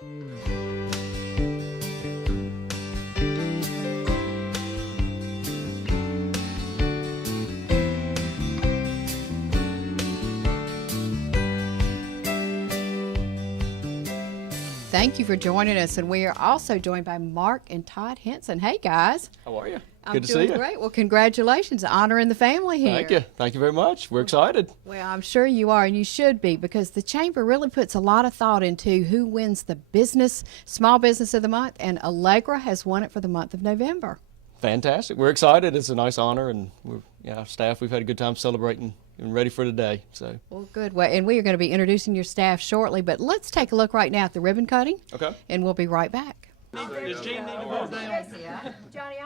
Thank you for joining us, and we are also joined by Mark and Todd Hinson. Hey, guys. How are you? Good to see you. I'm doing great. Well, congratulations. Honor in the family here. Thank you. Thank you very much. We're excited. Well, I'm sure you are, and you should be, because the Chamber really puts a lot of thought into who wins the Small Business of the Month, and Allegra has won it for the month of November. Fantastic. We're excited. It's a nice honor, and our staff, we've had a good time celebrating and ready for today. So. Well, good. Well, and we are going to be introducing your staff shortly, but let's take a look right now at the ribbon cutting. Okay. And we'll be right back. Does Gene need to move down? Yes, Johnny,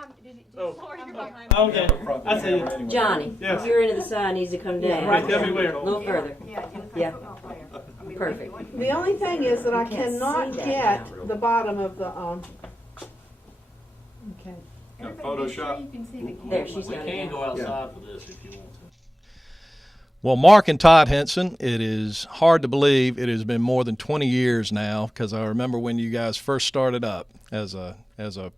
Okay. I see you. Johnny, Yes. your end of the sign needs to come down. Right, tell me where. A little further. Yeah. Perfect. The only thing is that I can't cannot see that get now. the bottom of the, okay. Photoshop. There, she's We got can it. go outside for this if you want to. Well, Mark and Todd Hinson, it is hard to believe it has been more than 20 years now, because I remember when you guys first started up as a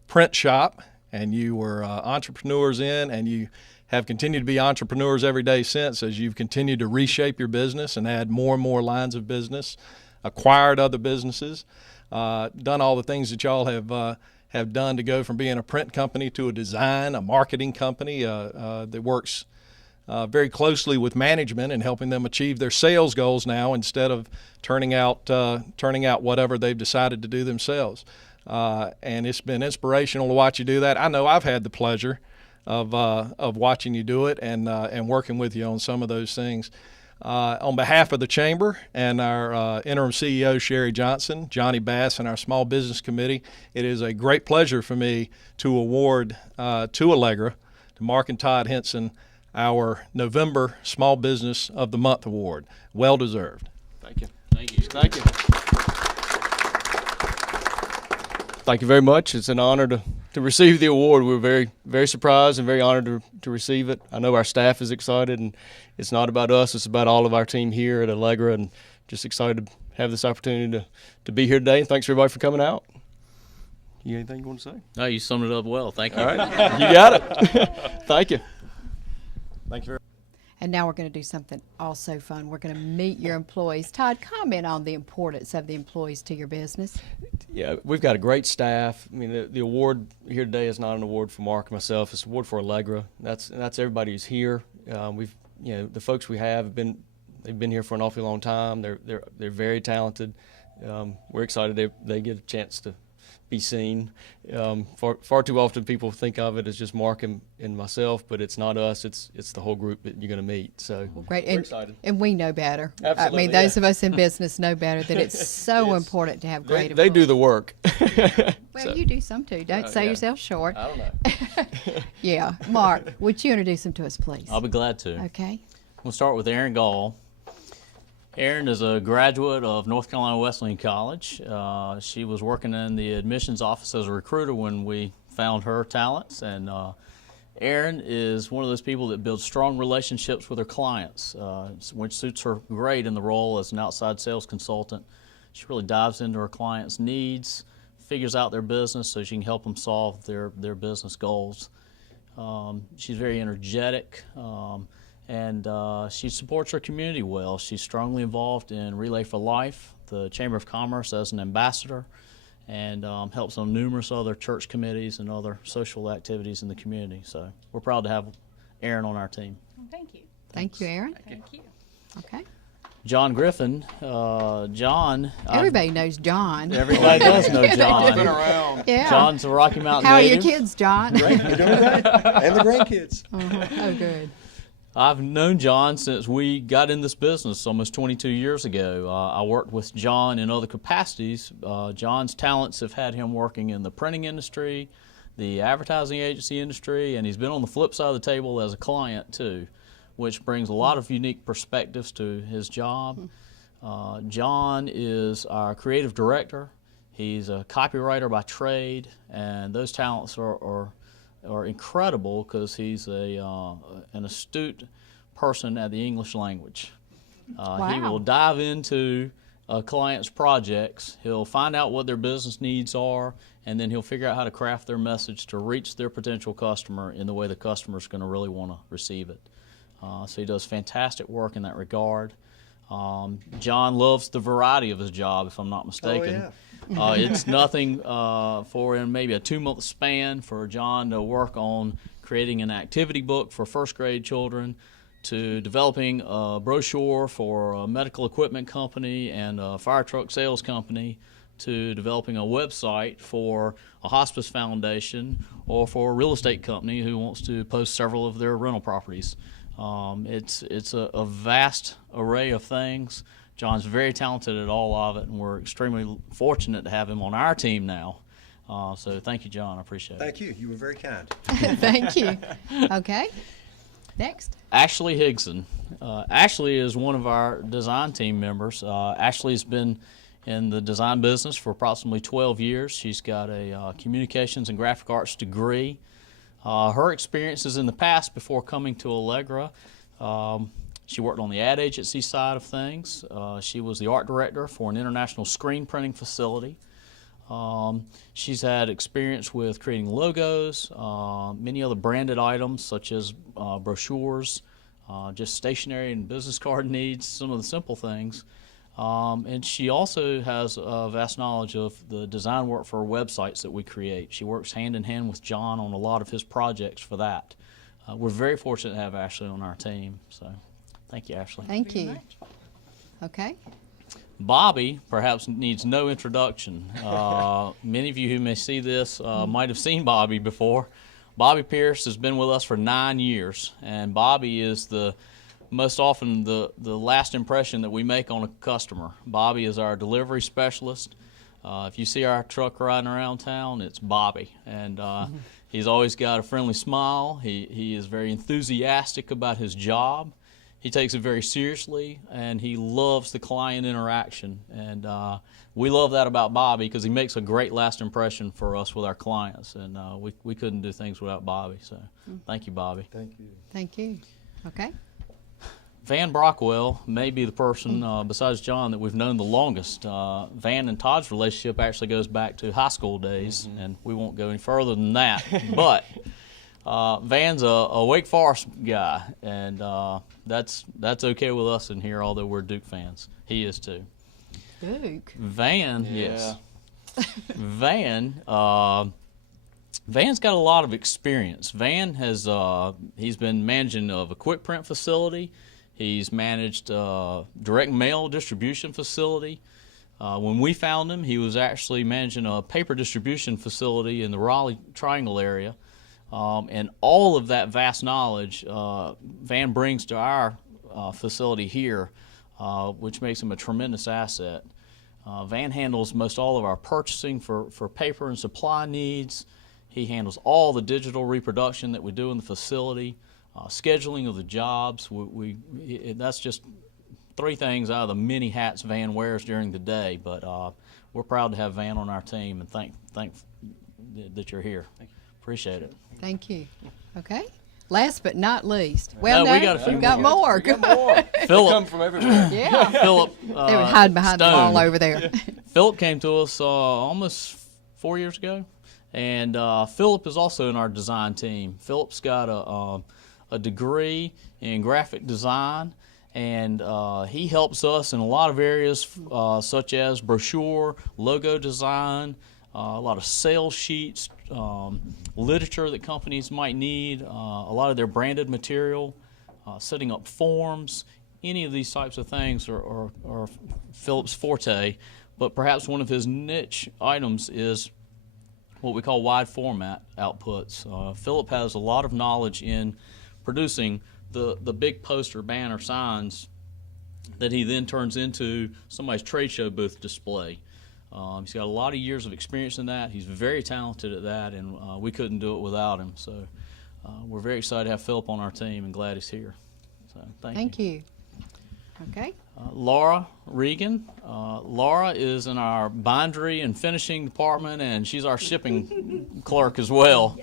print shop, and you were entrepreneurs and you have continued to be entrepreneurs every day since, as you've continued to reshape your business and add more and more lines of business, acquired other businesses, done all the things that y'all have done to go from being a print company to a marketing company that works very closely with management and helping them achieve their sales goals now, instead of turning out whatever they've decided to do themselves. And it's been inspirational to watch you do that. I know I've had the pleasure of watching you do it and working with you on some of those things. On behalf of the Chamber and our interim CEO, Sherry Johnson, Johnny Bass, and our Small Business Committee, it is a great pleasure for me to award to Allegra, to Mark and Todd Hinson, our November Small Business of the Month Award. Well deserved. Thank you. Thank you. Thank you. Thank you very much. It's an honor to receive the award. We're very, very surprised and very honored to receive it. I know our staff is excited, and it's not about us. It's about all of our team here at Allegra, and just excited to have this opportunity to be here today. And thanks everybody for coming out. You anything you want to say? No, you summed it up well. Thank you. All right. You got it. Thank you. Thank you very much. And now we're going to do something also fun. We're going to meet your employees. Todd, comment on the importance of the employees to your business. Yeah, we've got a great staff. I mean, the award here today is not an award for Mark and myself. It's an award for Allegra. That's everybody who's here. The folks we have they've been here for an awfully long time. They're very talented. We're excited they get a chance to be seen. Far too often people think of it as just Mark and myself, but it's not us. It's the whole group that you're going to meet. So great. We're excited. And we know better. Absolutely, I mean, those of us in business know better that it's so important to have great They do employees. the work. Well, So, you do some too. Don't sell yeah. yourself short. I don't know. Yeah. Mark, would you introduce them to us, please? I'll be glad to. Okay. We'll start with Erin Gall. Erin is a graduate of North Carolina Wesleyan College. She was working in the admissions office as a recruiter when we found her talents. And Erin is one of those people that builds strong relationships with her clients, which suits her great in the role as an outside sales consultant. She really dives into her clients' needs, figures out their business so she can help them solve their business goals. She's very energetic. And she supports her community well. She's strongly involved in Relay for Life, the Chamber of Commerce, as an ambassador, and helps on numerous other church committees and other social activities in the community. So we're proud to have Erin on our team. Well, thank you. Thank you, Erin. Thank you. Okay. John Griffin. John. Everybody knows John. Everybody does know John. Been around. Yeah. John's a Rocky Mountain How are native. your kids, John? Great, they're doing great. And the grandkids. Oh, good. I've known John since we got in this business almost 22 years ago. I worked with John in other capacities. John's talents have had him working in the printing industry, the advertising agency industry, and he's been on the flip side of the table as a client too, which brings a lot of unique perspectives to his job. John is our creative director. He's a copywriter by trade, and those talents are incredible because he's an astute person at the English language. Wow. He will dive into a client's projects. He'll find out what their business needs are, and then he'll figure out how to craft their message to reach their potential customer in the way the customer's going to really want to receive it. So he does fantastic work in that regard. John loves the variety of his job, if I'm not mistaken. Oh, yeah. It's nothing for in maybe a 2-month span for John to work on creating an activity book for first grade children, to developing a brochure for a medical equipment company and a fire truck sales company, to developing a website for a hospice foundation or for a real estate company who wants to post several of their rental properties. It's a vast array of things. John's very talented at all of it, and we're extremely fortunate to have him on our team now. So thank you, John. I appreciate it. Thank you. You were very kind. Thank you. Okay. Next. Ashley Higson. Ashley is one of our design team members. Ashley's been in the design business for approximately 12 years. She's got a communications and graphic arts degree. Her experiences in the past before coming to Allegra, she worked on the ad agency side of things. She was the art director for an international screen printing facility. She's had experience with creating logos, many other branded items such as brochures, just stationery and business card needs, some of the simple things. And she also has a vast knowledge of the design work for websites that we create. She works hand in hand with John on a lot of his projects for that. We're very fortunate to have Ashley on our team. So thank you, Ashley. Thank you. Okay. Bobby perhaps needs no introduction. Many of you who may see this might have seen Bobby before. Bobby Pierce has been with us for 9 years, and Bobby is most often the last impression that we make on a customer. Bobby is our delivery specialist. If you see our truck riding around town, it's Bobby, and he's always got a friendly smile. He is very enthusiastic about his job. He takes it very seriously, and he loves the client interaction. And we love that about Bobby because he makes a great last impression for us with our clients. And we couldn't do things without Bobby. So thank you, Bobby. Thank you. Thank you. Okay. Van Brockwell may be the person, besides John, that we've known the longest. Van and Todd's relationship actually goes back to high school days, and we won't go any further than that. But Van's a Wake Forest guy, and that's okay with us in here, although we're Duke fans. He is too. Duke. Van, yes. Van's got a lot of experience. Van has he's been managing a quick print facility. He's managed a direct mail distribution facility. When we found him, he was actually managing a paper distribution facility in the Raleigh Triangle area. And all of that vast knowledge Van brings to our facility here, which makes him a tremendous asset. Van handles most all of our purchasing for paper and supply needs. He handles all the digital reproduction that we do in the facility, scheduling of the jobs. That's just 3 things out of the many hats Van wears during the day. But we're proud to have Van on our team, and thank that you're here. Appreciate it. Thank you. Okay. Last but not least. Well, No, we got a few we've got more. We got more. They Philip. come from everywhere. Yeah. Philip They were hiding behind the Stone. wall over there. Philip came to us almost 4 years ago, and Philip is also in our design team. Philip's got a degree in graphic design, and he helps us in a lot of areas such as brochure, logo design, a lot of sales sheets, literature that companies might need, a lot of their branded material, setting up forms. Any of these types of things are Philip's forte, but perhaps one of his niche items is what we call wide format outputs. Philip has a lot of knowledge in producing the big poster, banner, signs that he then turns into somebody's trade show booth display. He's got a lot of years of experience in that. He's very talented at that, and we couldn't do it without him. So we're very excited to have Philip on our team and glad he's here. So thank you. Okay. Laura Regan. Laura is in our bindery and finishing department, and she's our shipping clerk as well.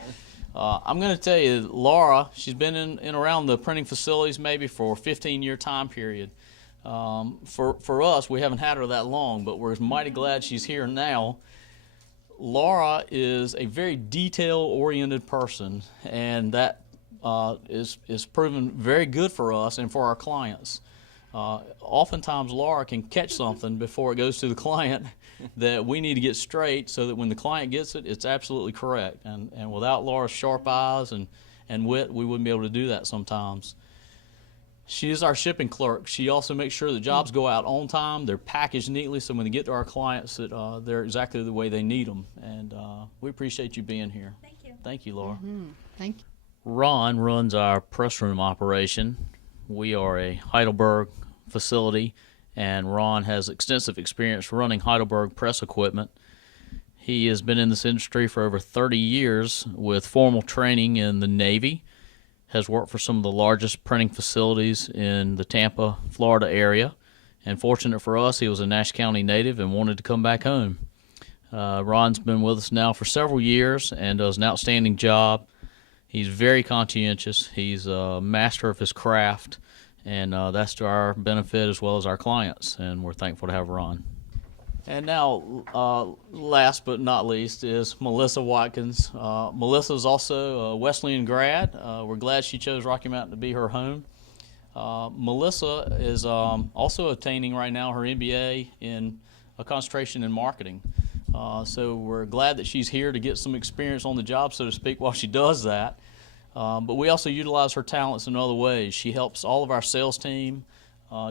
I'm going to tell you, Laura, she's been in around the printing facilities maybe for a 15-year time period. For us, we haven't had her that long, but we're mighty glad she's here now. Laura is a very detail-oriented person, and that is proven very good for us and for our clients. Oftentimes, Laura can catch something before it goes to the client that we need to get straight so that when the client gets it, it's absolutely correct. And without Laura's sharp eyes and wit, we wouldn't be able to do that sometimes. She is our shipping clerk. She also makes sure the jobs go out on time, they're packaged neatly, so when they get to our clients, that they're exactly the way they need them. And we appreciate you being here. Thank you. Thank you, Laura. Thank you. Ron runs our press room operation. We are a Heidelberg facility, and Ron has extensive experience running Heidelberg press equipment. He has been in this industry for over 30 years with formal training in the Navy, has worked for some of the largest printing facilities in the Tampa, Florida area, and fortunate for us, he was a Nash County native and wanted to come back home. Ron's been with us now for several years and does an outstanding job. He's very conscientious. He's a master of his craft, and that's to our benefit as well as our clients, and we're thankful to have Ron. And now, last but not least, is Melissa Watkins. Melissa is also a Wesleyan grad. We're glad she chose Rocky Mountain to be her home. Melissa is also attaining right now her MBA in a concentration in marketing. So we're glad that she's here to get some experience on the job, so to speak, while she does that. But we also utilize her talents in other ways. She helps all of our sales team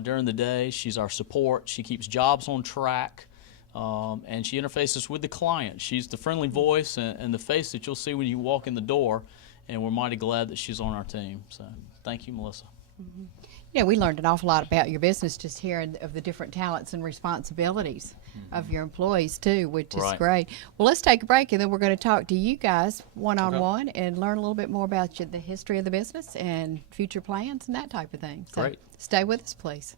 during the day. She's our support. She keeps jobs on track. And she interfaces with the client. She's the friendly voice and the face that you'll see when you walk in the door, and we're mighty glad that she's on our team. So thank you, Melissa. Yeah, we learned an awful lot about your business just hearing of the different talents and responsibilities of your employees too, which is Right. great. Well, let's take a break, and then we're going to talk to you guys one-on-one and learn a little bit more about the history of the business and future plans and that type of thing. So Great. stay with us, please.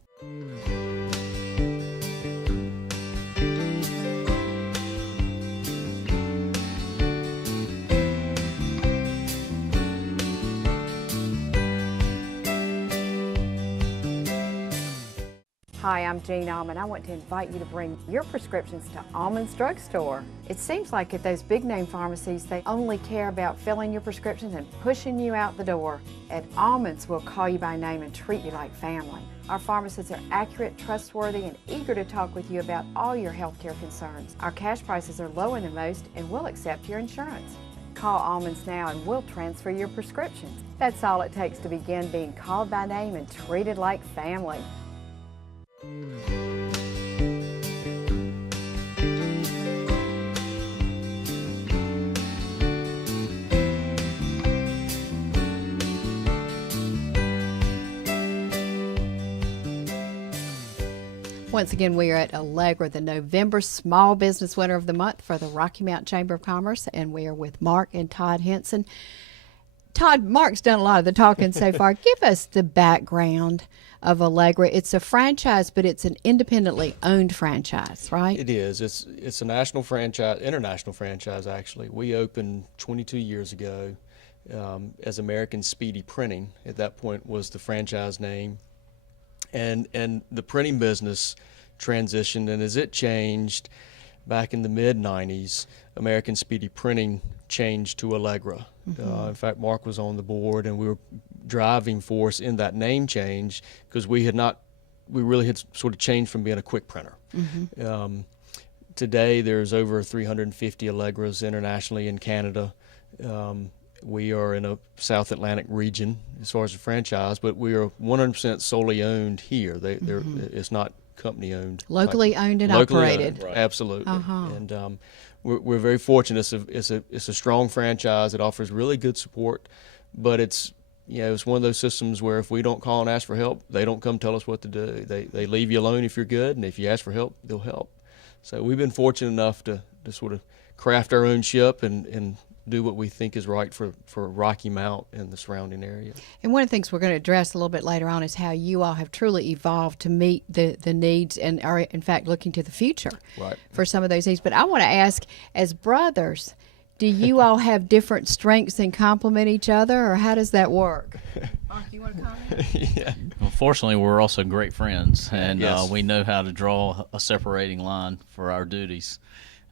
Hi, I'm Jean Almond. I want to invite you to bring your prescriptions to Almond's Drugstore. It seems like at those big name pharmacies, they only care about filling your prescriptions and pushing you out the door. At Almond's, we'll call you by name and treat you like family. Our pharmacists are accurate, trustworthy, and eager to talk with you about all your healthcare concerns. Our cash prices are lower than most, and we'll accept your insurance. Call Almonds now and we'll transfer your prescriptions. That's all it takes to begin being called by name and treated like family. Once again, we are at Allegra, the November Small Business Winner of the Month for the Rocky Mountain Chamber of Commerce, and we are with Mark and Todd Hinson. Todd, Mark's done a lot of the talking so far. Give us the background of Allegra. It's a franchise, but it's an independently owned franchise, right? It is. It's a national franchise, international franchise actually. We opened 22 years ago as American Speedy Printing. At that point was the franchise name. And the printing business transitioned, and as it changed back in the mid-90s, American Speedy Printing changed to Allegra. In fact, Mark was on the board, and we were driving force in that name change because we really had sort of changed from being a quick printer. Today, there's over 350 Allegras internationally in Canada. We are in a South Atlantic region as far as the franchise, but we are 100% solely owned here. It's not company owned. Locally owned and Locally operated. owned, right. Absolutely. And we're very fortunate. It's a strong franchise. It offers really good support, but it's one of those systems where if we don't call and ask for help, they don't come tell us what to do. They leave you alone if you're good, and if you ask for help, they'll help. So we've been fortunate enough to sort of craft our own ship and do what we think is right for Rocky Mount and the surrounding area. And one of the things we're going to address a little bit later on is how you all have truly evolved to meet the needs and are, in fact, looking to the future Right. for some of those needs. But I want to ask, as brothers, Do you all have different strengths and complement each other, or how does that work? Mark, you want to comment? Yeah. Unfortunately, we're also great friends, and Yes. we know how to draw a separating line for our duties.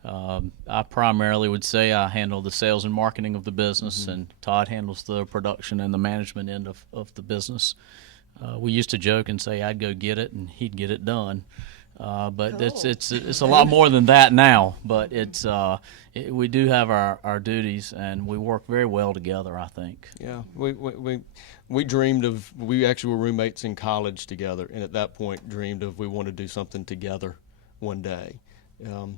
I primarily would say I handle the sales and marketing of the business, and Todd handles the production and the management end of the business. We used to joke and say I'd go get it and he'd get it done. But Cool. it's a lot more than that now. But we do have our duties, and we work very well together, I think. Yeah, we dreamed of, we actually were roommates in college together, and at that point dreamed of we want to do something together one day.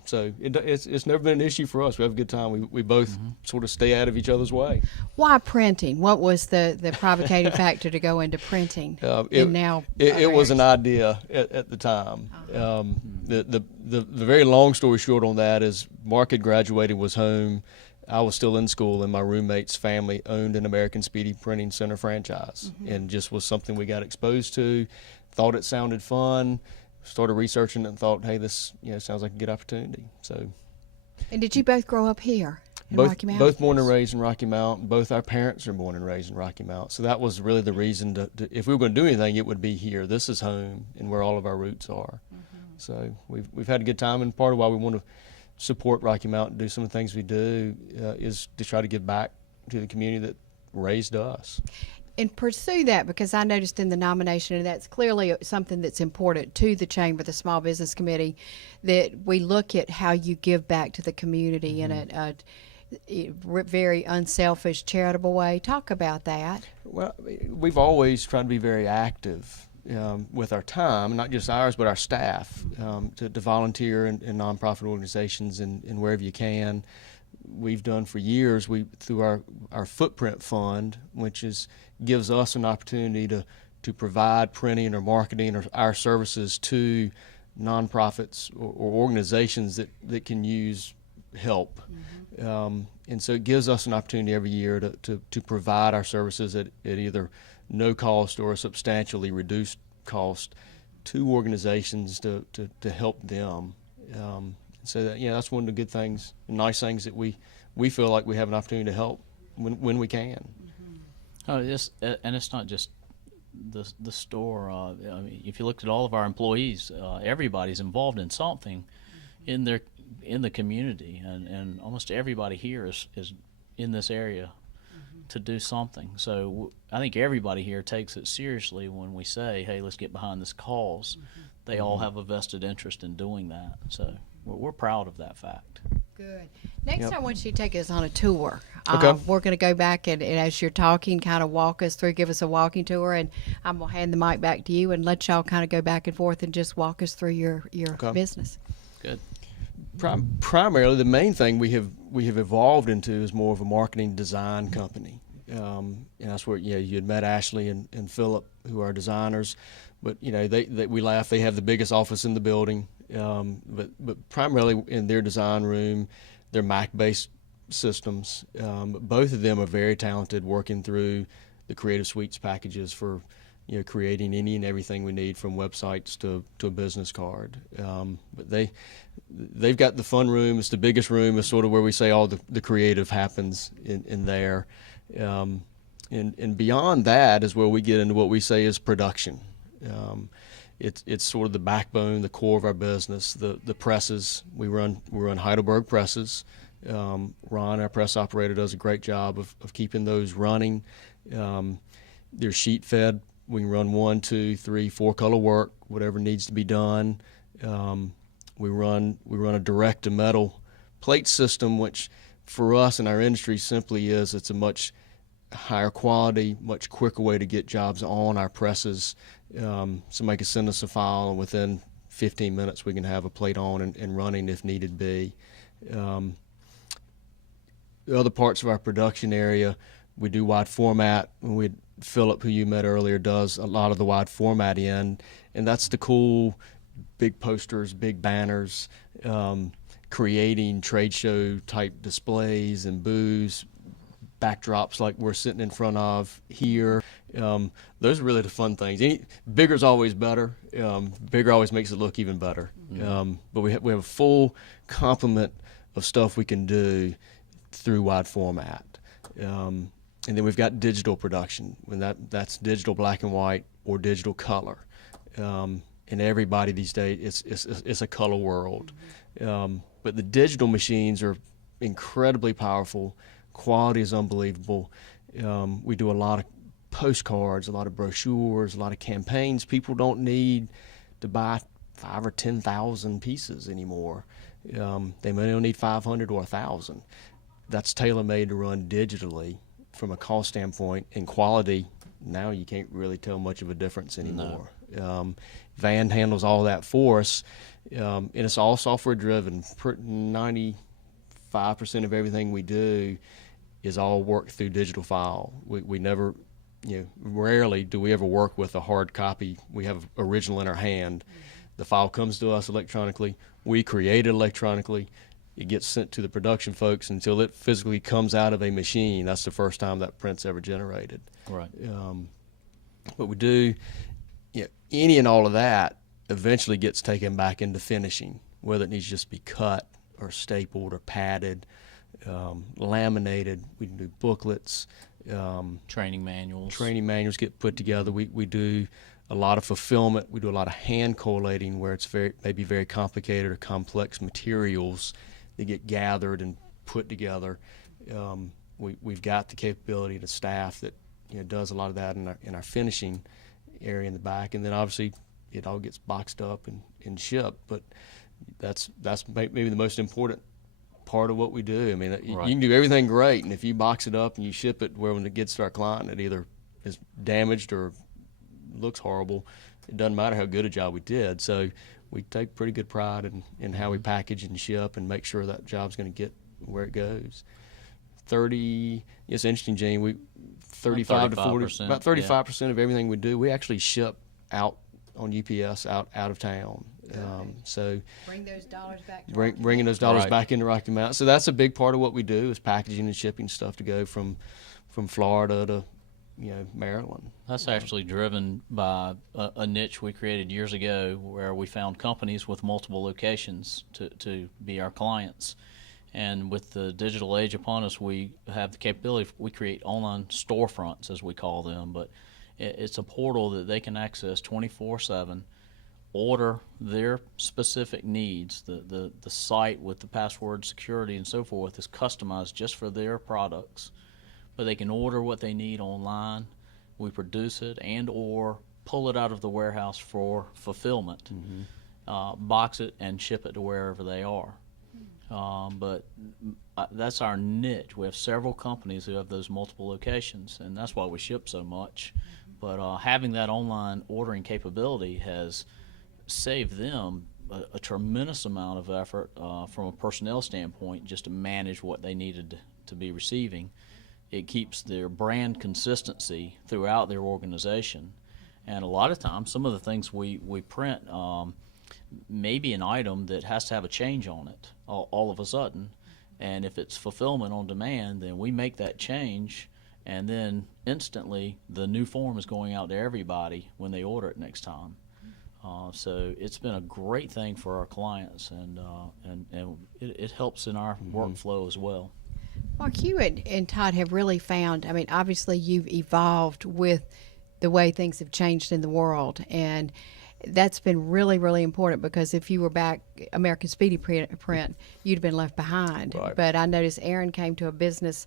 So it's never been an issue for us. We have a good time. We both sort of stay out of each other's way. Why printing? What was the provocating factor to go into printing? It was an idea at the time. The very long story short on that is Mark had graduated, was home. I was still in school, and my roommate's family owned an American Speedy Printing Center franchise, and just was something we got exposed to. Thought it sounded fun. Started researching it and thought, hey, this sounds like a good opportunity. So. And did you both grow up here in Rocky Mount? Both born and raised in Rocky Mount. Both our parents are born and raised in Rocky Mount. So that was really the reason to if we were going to do anything, it would be here. This is home and where all of our roots are. So we've had a good time, and part of why we want to support Rocky Mount and do some of the things we do is to try to give back to the community that raised us. And pursue that, because I noticed in the nomination, and that's clearly something that's important to the Chamber, the Small Business Committee, that we look at how you give back to the community in a very unselfish, charitable way. Talk about that. Well, we've always tried to be very active with our time, not just ours, but our staff, to volunteer in nonprofit organizations and wherever you can. We've done for years, through our footprint fund, which gives us an opportunity to provide printing or marketing or our services to nonprofits or organizations that can use help. And so it gives us an opportunity every year to provide our services at either no cost or a substantially reduced cost to organizations to help them. So that's one of the good things, nice things that we feel like we have an opportunity to help when we can. And it's not just the store. I mean, if you looked at all of our employees, everybody's involved in something in the community, and almost everybody here is in this area to do something. So I think everybody here takes it seriously when we say, hey, let's get behind this cause. They all have a vested interest in doing that. So we're proud of that fact. Good. Next, I want you to take us on a tour. Okay. We're going to go back and as you're talking, kind of walk us through, give us a walking tour, and I'm going to hand the mic back to you and let y'all kind of go back and forth and just walk us through your business. Good. Primarily, the main thing we have evolved into is more of a marketing design company. And that's where you had met Ashley and Philip, who are designers, but we laugh. They have the biggest office in the building, but primarily in their design room, they're Mac-based systems. Both of them are very talented, working through the Creative Suites packages for creating any and everything we need, from websites to a business card. But they've got the fun room. It's the biggest room. It's sort of where we say all the creative happens in there. And beyond that is where we get into what we say is production. It's sort of the backbone, the core of our business. The presses, we run Heidelberg presses. Ron, our press operator, does a great job of keeping those running. They're sheet fed. We can run 1, 2, 3, 4 color work, whatever needs to be done. We run a direct to metal plate system, which for us in our industry simply it's a much higher quality, much quicker way to get jobs on our presses. Somebody can send us a file, and within 15 minutes we can have a plate on and running if needed be. The other parts of our production area, we do wide format. Philip, who you met earlier, does a lot of the wide format and that's the cool big posters, big banners, creating trade show type displays and booths, backdrops like we're sitting in front of here. Those are really the fun things. Bigger's always better. Bigger always makes it look even better. But we have a full complement of stuff we can do through wide format. And then we've got digital production, when that's digital black and white or digital color. And everybody these days, it's a color world. But the digital machines are incredibly powerful. Quality is unbelievable. We do a lot of postcards, a lot of brochures, a lot of campaigns. People don't need to buy 5,000 or 10,000 pieces anymore. They may only need 500 or 1,000. That's tailor-made to run digitally. From a cost standpoint and quality, now you can't really tell much of a difference anymore. No. Van handles all that for us, and it's all software driven. 95% of everything we do is all worked through digital file. We never, rarely do we ever work with a hard copy. We have original in our hand. The file comes to us electronically. We create it electronically. It gets sent to the production folks until it physically comes out of a machine. That's the first time that print's ever generated. Right. But we do, any and all of that eventually gets taken back into finishing, whether it needs to just be cut or stapled or padded, laminated. We can do booklets. Training manuals. Training manuals get put together. We do a lot of fulfillment. We do a lot of hand collating where it's maybe very complicated or complex materials that get gathered and put together. We've got the capability to staff that does a lot of that in our finishing area in the back, and then obviously it all gets boxed up and shipped. But that's maybe the most important part of what we do. I mean, right. You can do everything great, and if you box it up and you ship it when it gets to our client, it either is damaged or looks horrible. It doesn't matter how good a job we did. So we take pretty good pride in how we package and ship and make sure that job's going to get where it goes. It's interesting, Gene. 35 to 40, about 35% of everything we do, we actually ship out on UPS out of town. So bring those dollars back. Bringing those dollars back into Rocky Mountain. So that's a big part of what we do is packaging and shipping stuff to go from Florida to Maryland. That's actually driven by a niche we created years ago where we found companies with multiple locations to be our clients. And with the digital age upon us, we have the capability, we create online storefronts, as we call them, but it's a portal that they can access 24/7, order their specific needs. The site with the password security and so forth is customized just for their products. But they can order what they need online. We produce it and or pull it out of the warehouse for fulfillment, box it and ship it to wherever they are. But that's our niche. We have several companies who have those multiple locations, and that's why we ship so much. But having that online ordering capability has saved them a tremendous amount of effort from a personnel standpoint just to manage what they needed to be receiving. It keeps their brand consistency throughout their organization. And a lot of times, some of the things we print may be an item that has to have a change on it all of a sudden. And if it's fulfillment on demand, then we make that change, and then instantly the new form is going out to everybody when they order it next time. So it's been a great thing for our clients, and it helps in our workflow as well. Mark, you and Todd have really found, I mean, obviously you've evolved with the way things have changed in the world, and that's been really, really important, because if you were back American Speedy Print, you'd have been left behind. Right. But I noticed Erin came to a business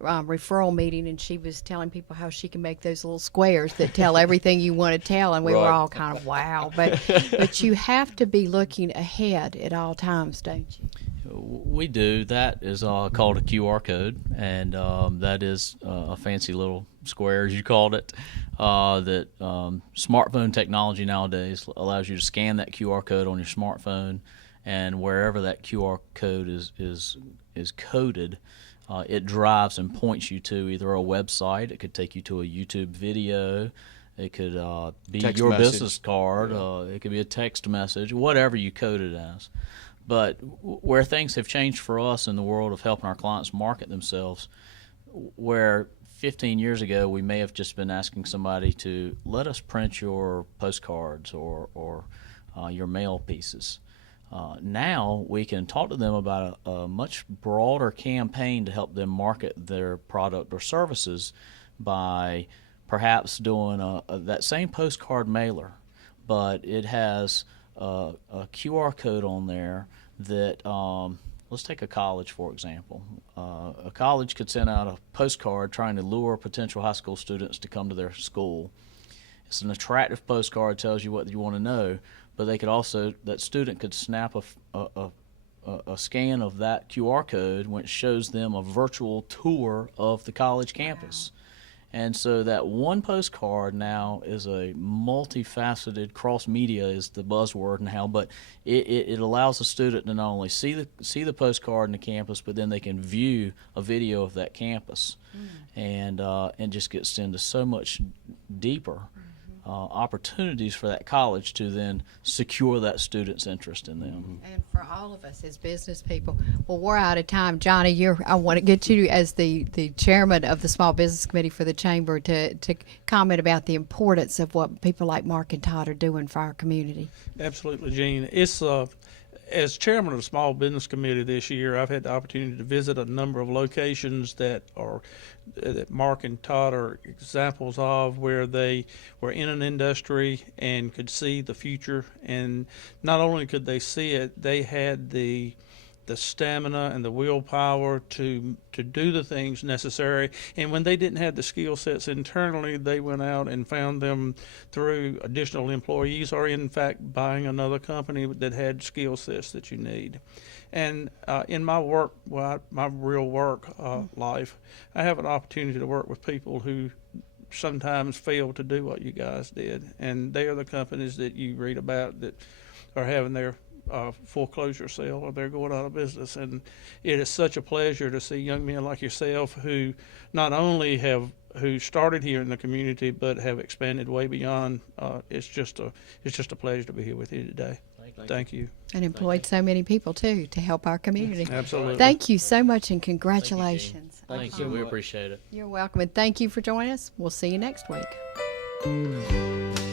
referral meeting, and she was telling people how she can make those little squares that tell everything you want to tell, and we were all kind of wow. But you have to be looking ahead at all times, don't you? We do. That is called a QR code, and that is a fancy little square, as you called it, that smartphone technology nowadays allows you to scan that QR code on your smartphone, and wherever that QR code is coded, it drives and points you to either a website. It could take you to a YouTube video. It could be text your message. business card. It could be a text message, whatever you code it as. But where things have changed for us in the world of helping our clients market themselves, where 15 years ago we may have just been asking somebody to let us print your postcards or your mail pieces. Now we can talk to them about a much broader campaign to help them market their product or services by perhaps doing that same postcard mailer, but it has a QR code on there that, let's take a college for example. A college could send out a postcard trying to lure potential high school students to come to their school. It's an attractive postcard, tells you what you want to know, but they could also, that student could snap a scan of that QR code, which shows them a virtual tour of the college campus. And so that one postcard now is a multifaceted, cross-media is the buzzword now, but it allows a student to not only see the postcard in the campus, but then they can view a video of that campus, and just gets into so much deeper opportunities for that college to then secure that student's interest in them. And for all of us as business people, well, we're out of time. Johnny, I want to get you as the chairman of the Small Business Committee for the Chamber to comment about the importance of what people like Mark and Todd are doing for our community. Absolutely, Jean. It's as chairman of the Small Business Committee this year, I've had the opportunity to visit a number of locations that Mark and Todd are examples of, where they were in an industry and could see the future. And not only could they see it, they had the stamina and the willpower to do the things necessary. And when they didn't have the skill sets internally, they went out and found them through additional employees, or in fact buying another company that had skill sets that you need. And in my work, my real work life, I have an opportunity to work with people who sometimes fail to do what you guys did. And they are the companies that you read about that are having their foreclosure sale, or they're going out of business. And it is such a pleasure to see young men like yourself who not only who started here in the community but have expanded way beyond. It's just a pleasure to be here with you today. Thank you. And employed so many people too to help our community. Absolutely. Thank you so much, and congratulations. Thank you. We appreciate it. You're welcome, and thank you for joining us. We'll see you next week.